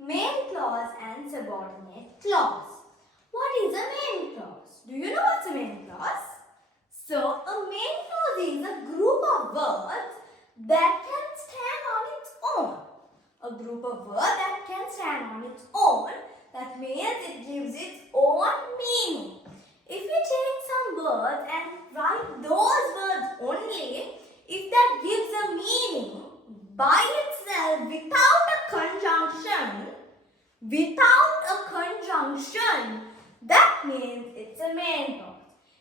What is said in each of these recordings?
main clause and subordinate clause. What is a main clause? Do you know what's a main clause? So, a main clause is a group of words that can stand on its own. A group of words that can stand on its own. That means it gives its own meaning. If we take some words and write those words only, if that gives a meaning by itself without a conjunction, that means it's a main clause.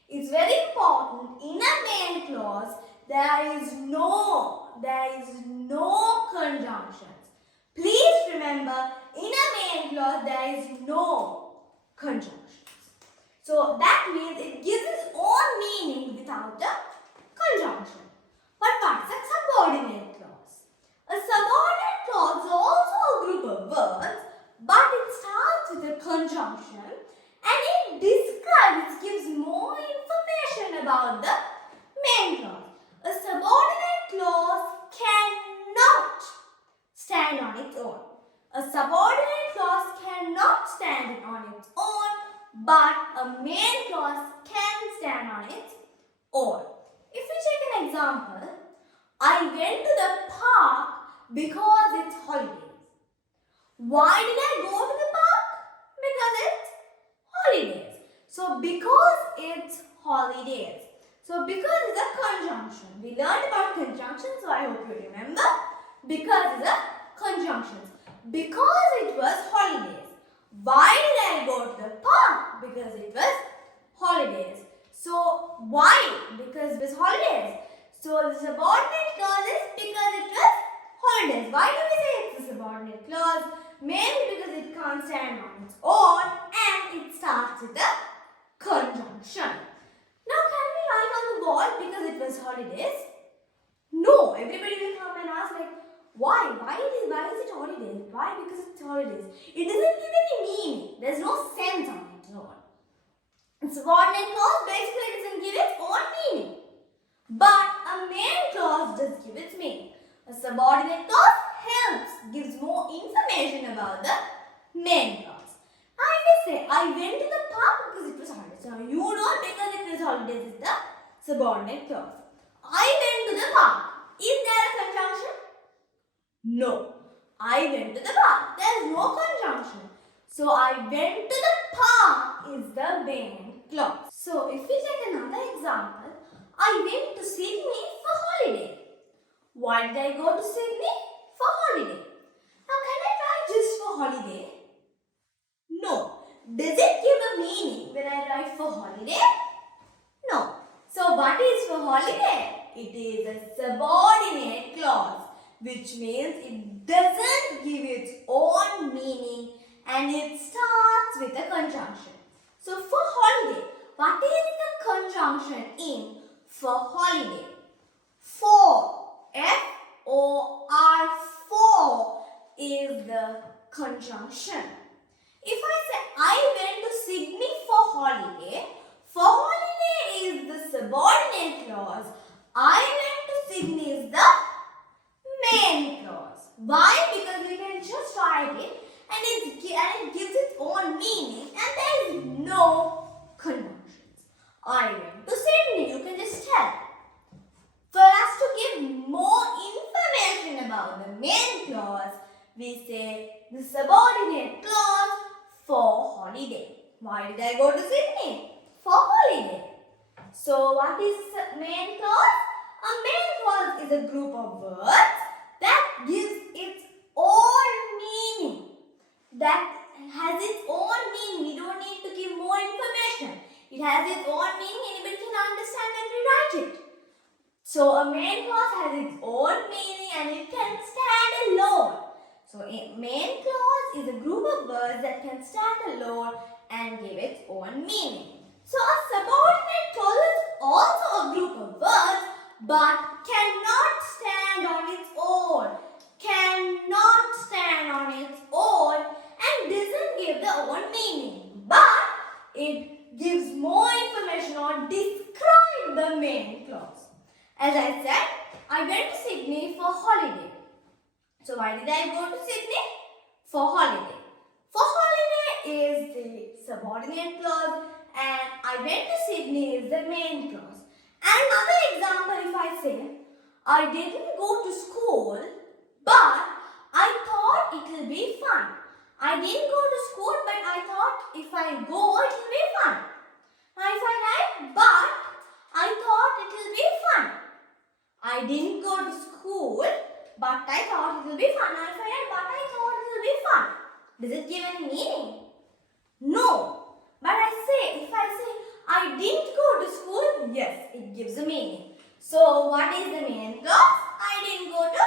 It's very important. In a main clause, there is no conjunctions. Please remember, in a main clause, there is no conjunctions. So that means it gives its own meaning without a conjunction. But what's a subordinate clause? A subordinate clause is also a group of words, but it starts with a conjunction and it gives more information about the main clause. A subordinate clause cannot stand on its own. A subordinate clause cannot stand on its own, but a main clause can stand on its own. If we take an example, I went to the park because it's holidays. Why did I go to the park? Because it's holidays. So, because it's holidays. So, because is a conjunction. We learned about conjunctions, so I hope you remember. Because is a conjunction. Because it was holidays. Why did I go to the park? Because it was holidays. So, why? Because it was holidays. So, the subordinate clause is because it was holidays. Why do we say it's a subordinate clause? Mainly because it can't stand on its own and it starts with a conjunction. Now, can we write on the wall because it was holidays? No. Everybody will come and ask like, why? Why is it holidays? Why? Because it's holidays. It doesn't give any meaning. There's no sense on its own. Subordinate clause basically doesn't give its own meaning. But a main clause does give its meaning. A subordinate clause gives more information about the main clause. Now if I say, I went to the park because it was holidays. Now you know because it was holidays is the subordinate clause. I went to the park. Is there a conjunction? No. I went to the park. There is no conjunction. So I went to the park is the main clause. So if we take another example, I went to Sydney for holiday. Why did I go to Sydney? For holiday. Now can I write just for holiday? No. Does it give a meaning when I write for holiday? No. So what is for holiday? It is a subordinate clause, which means it doesn't give its own meaning and it starts with a conjunction. So for holiday, what is the conjunction in for holiday? For. F-O-R, for is the conjunction. If I say I went to Sydney for holiday is the subordinate clause. I went to Sydney is the main clause. Why? Because we can just write it and it gives its own meaning and there is no conjunctions. I went to Sydney, you can just tell. For us to give more information about the main clause, we say the subordinate clause for holiday. Why did I go to Sydney? For holiday. So what is main clause? A main clause is a group of words that gives its own meaning. That has its own meaning. We don't need to give more information. It has its own meaning. Anybody can understand when we write it. So a main clause has its own meaning and it can stand alone. So a main clause is a group of words that can stand alone and give its own meaning. So a subordinate clause is also a group of words but cannot stand on its own. Cannot stand on its own and doesn't give the own meaning. But it gives more information or describe the main clause. As I said, I went to Sydney for holiday. So why did I go to Sydney? for holiday. For holiday is the subordinate clause and I went to Sydney is the main clause. And another example, if I say, I didn't go to school but I thought it will be fun. I didn't go to school but I thought if I go it will be fun. Now if I write but I thought it will be fun. I didn't go to school but I thought it will be fun. Now if I write but I thought it will be fun. Does it give any meaning? No. But if I say I didn't go to school, yes, it gives a meaning. So what is the main clause? I didn't go to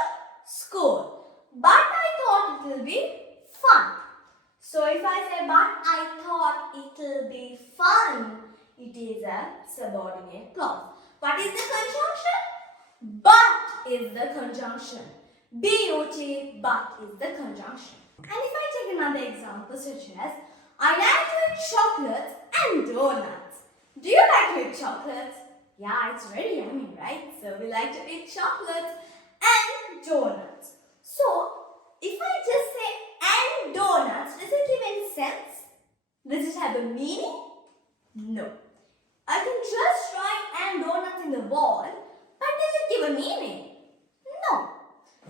school. But I thought it will be fun. So if I say but I thought it will be fun, it is a subordinate clause. What is the conjunction? But is the conjunction. B-U-T, but is the conjunction. And if I take another example such as, I like to eat chocolates and donuts. Do you like to eat chocolates? Yeah, it's very yummy, right? So we like to eat chocolates and donuts. So, if I just say and donuts, does it give any sense? Does it have a meaning? No. I can just write and donuts in the wall, but does it give a meaning? No.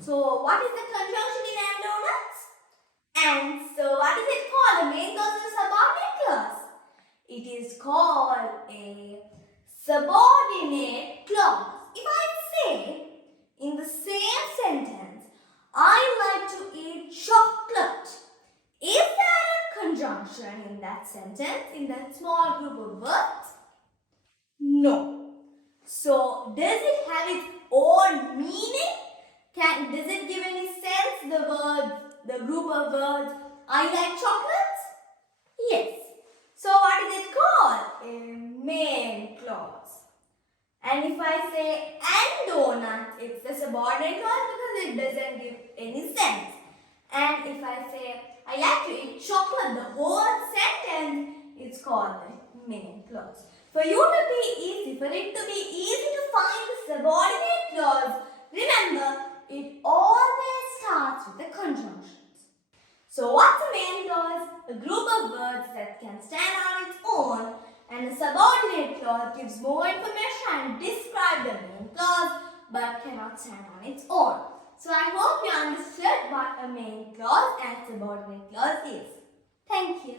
So, what is the conjunction in and donuts? And so, what is it called? The main clause is a subordinate clause. It is called a subordinate clause. If I say in the same sentence, I like to eat chocolate. Is there a conjunction in that sentence, in that small group of words? No. So, does it have its own meaning? Does it give any sense, the word, the group of words, I like chocolates? Yes. So, what is it called? A main clause. And if I say and donuts, it's the subordinate clause because it doesn't give any sense. And if I say I like to eat chocolate, the whole sentence, it's called the main clause. For you to be easy, for it to be easy to find the subordinate clause, remember it always starts with the conjunctions. So what's a main clause? A group of words that can stand on its own, and a subordinate clause gives more information and describes the main clause but cannot stand on its own. So I hope you understood what a main clause and subordinate clause is. Thank you.